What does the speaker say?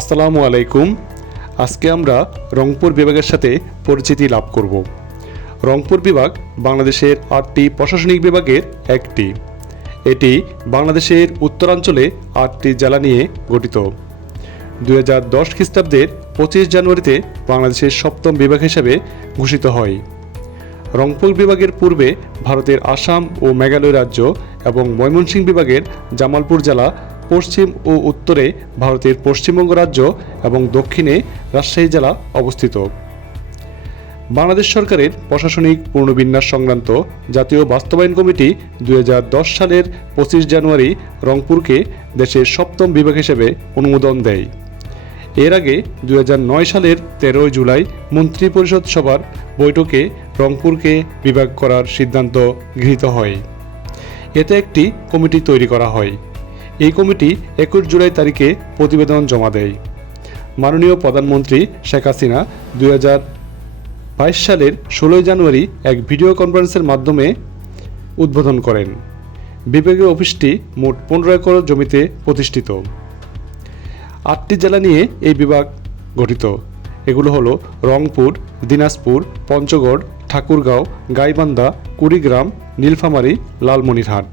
আসসালামু আলাইকুম। আজকে আমরা রংপুর বিভাগের সাথে পরিচিতি লাভ করব। রংপুর বিভাগ বাংলাদেশের 8টি প্রশাসনিক বিভাগের একটি। এটি বাংলাদেশের উত্তরাঞ্চলে 8টি জেলা নিয়ে গঠিত। 2010 খ্রিস্টাব্দের 25 জানুয়ারিতে বাংলাদেশের 7ম বিভাগ হিসেবে ঘোষিত হয়। রংপুর বিভাগের পূর্বে ভারতের আসাম ও মেঘালয় রাজ্য এবং ময়মনসিংহ বিভাগের জামালপুর জেলা, পশ্চিম ও উত্তরে ভারতের পশ্চিমবঙ্গ রাজ্য এবং দক্ষিণে রাজশাহী জেলা অবস্থিত। বাংলাদেশ সরকারের প্রশাসনিক পুনর্বিন্যাস সংক্রান্ত জাতীয় বাস্তবায়ন কমিটি 2010 সালের 25 জানুয়ারি রংপুরকে দেশের 7ম বিভাগ হিসেবে অনুমোদন দেয়। এর আগে 2009 সালের 13 জুলাই মন্ত্রিপরিষদ সভার বৈঠকে রংপুরকে বিভাগ করার সিদ্ধান্ত গৃহীত হয়। এতে একটি কমিটি তৈরি করা হয়। এই কমিটি 21 জুলাই তারিখে প্রতিবেদন জমা দেয়। মাননীয় প্রধানমন্ত্রী শেখ হাসিনা 2022 সালের 16 জানুয়ারি এক ভিডিও কনফারেন্সের মাধ্যমে উদ্বোধন করেন। বিভাগীয় অফিসটি মোট 15 একর জমিতে প্রতিষ্ঠিত। 8টি জেলা নিয়ে এই বিভাগ গঠিত। এগুলো হলো রংপুর, দিনাজপুর, পঞ্চগড়, ঠাকুরগাঁও, গাইবান্ধা, কুড়িগ্রাম, নীলফামারী, লালমনিরহাট।